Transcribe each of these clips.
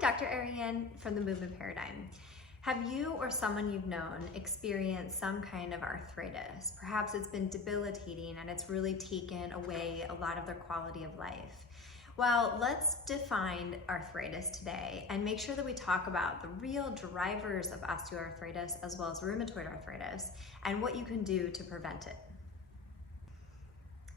Dr. Ariane from the Movement Paradigm. Have you or someone you've known experienced some kind of arthritis? Perhaps it's been debilitating and it's really taken away a lot of their quality of life. Well, let's define arthritis today and make sure that we talk about the real drivers of osteoarthritis as well as rheumatoid arthritis and what you can do to prevent it.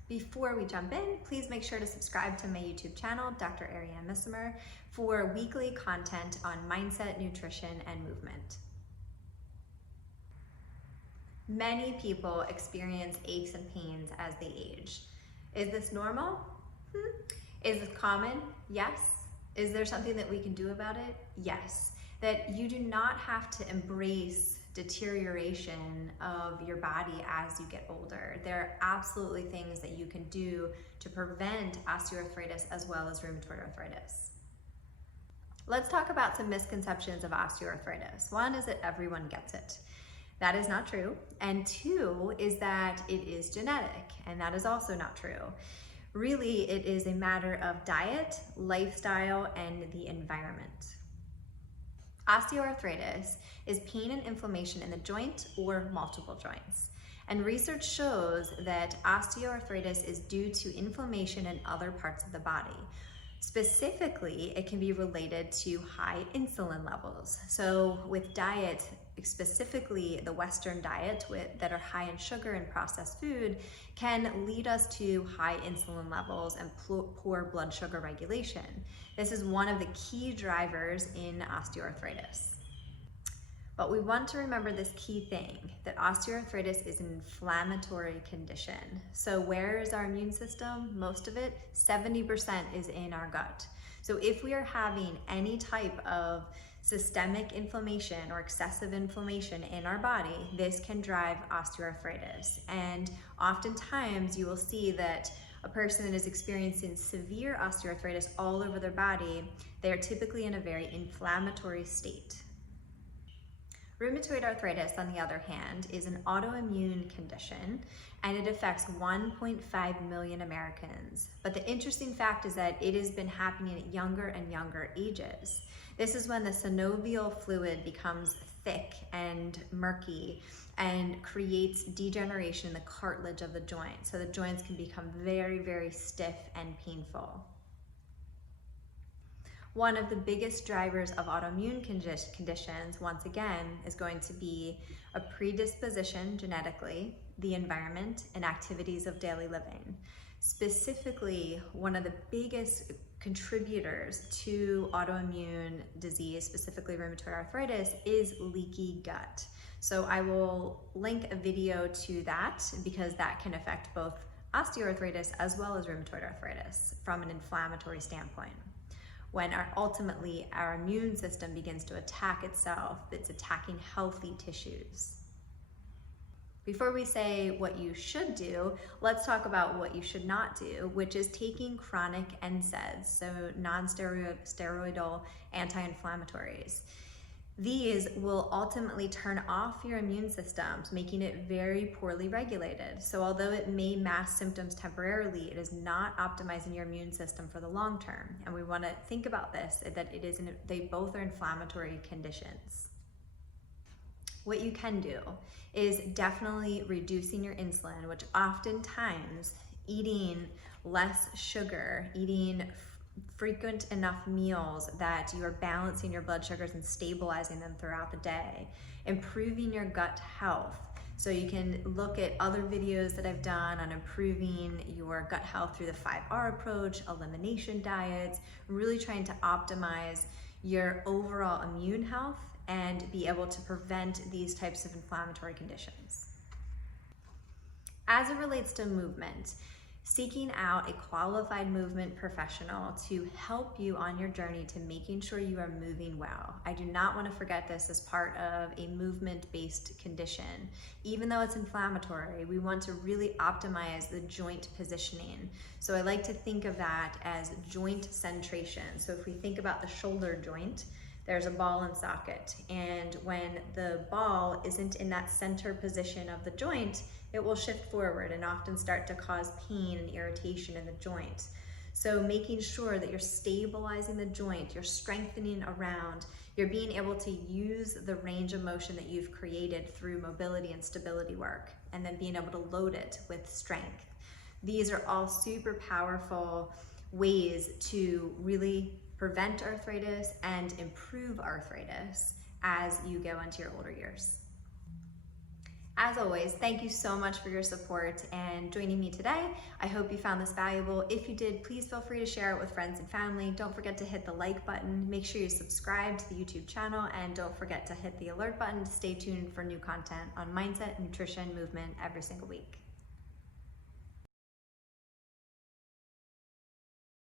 Before we jump in, please make sure to subscribe to my YouTube channel, Dr. Ariane Missemer, for weekly content on mindset, nutrition, and movement. Many people experience aches and pains as they age. Is this normal? Is this common? Yes. Is there something that we can do about it? Yes. That you do not have to embrace deterioration of your body as you get older. There are absolutely things that you can do to prevent osteoarthritis as well as rheumatoid arthritis. Let's talk about some misconceptions of osteoarthritis. One is that everyone gets it. That is not true. And two is that it is genetic, and that is also not true. Really, it is a matter of diet, lifestyle, and the environment. Osteoarthritis is pain and inflammation in the joint or multiple joints. And research shows that osteoarthritis is due to inflammation in other parts of the body. Specifically, it can be related to high insulin levels. So with diet, specifically the Western diet that are high in sugar and processed food, can lead us to high insulin levels and poor blood sugar regulation. This is one of the key drivers in osteoarthritis. But we want to remember this key thing, that osteoarthritis is an inflammatory condition. So where is our immune system? Most of it, 70% is in our gut. So if we are having any type of systemic inflammation or excessive inflammation in our body, this can drive osteoarthritis. And oftentimes you will see that a person that is experiencing severe osteoarthritis all over their body, they are typically in a very inflammatory state. Rheumatoid arthritis, on the other hand, is an autoimmune condition and it affects 1.5 million Americans. But the interesting fact is that it has been happening at younger and younger ages. This is when the synovial fluid becomes thick and murky and creates degeneration in the cartilage of the joint. So the joints can become very, very stiff and painful. One of the biggest drivers of autoimmune conditions, once again, is going to be a predisposition genetically, the environment, and activities of daily living. Specifically, one of the biggest contributors to autoimmune disease, specifically rheumatoid arthritis, is leaky gut. So I will link a video to that because that can affect both osteoarthritis as well as rheumatoid arthritis from an inflammatory standpoint. When ultimately our immune system begins to attack itself, it's attacking healthy tissues. Before we say what you should do, let's talk about what you should not do, which is taking chronic NSAIDs, so non-steroidal anti-inflammatories. These will ultimately turn off your immune systems, making it very poorly regulated. So although it may mask symptoms temporarily, it is not optimizing your immune system for the long term. And we want to think about this, that they both are inflammatory conditions. What you can do is definitely reducing your insulin, which oftentimes eating less sugar, eating frequent enough meals that you are balancing your blood sugars and stabilizing them throughout the day, improving your gut health. So you can look at other videos that I've done on improving your gut health through the 5R approach, elimination diets, really trying to optimize your overall immune health and be able to prevent these types of inflammatory conditions. As it relates to movement, seeking out a qualified movement professional to help you on your journey to making sure you are moving well. I do not want to forget this as part of a movement-based condition. Even though it's inflammatory, we want to really optimize the joint positioning. So I like to think of that as joint centration. So if we think about the shoulder joint, there's a ball and socket, and when the ball isn't in that center position of the joint, it will shift forward and often start to cause pain and irritation in the joint. So making sure that you're stabilizing the joint, you're strengthening around, you're being able to use the range of motion that you've created through mobility and stability work, and then being able to load it with strength. These are all super powerful ways to really prevent arthritis and improve arthritis as you go into your older years. As always, thank you so much for your support and joining me today. I hope you found this valuable. If you did, please feel free to share it with friends and family. Don't forget to hit the like button. Make sure you subscribe to the YouTube channel, and don't forget to hit the alert button to stay tuned for new content on mindset, nutrition, movement every single week.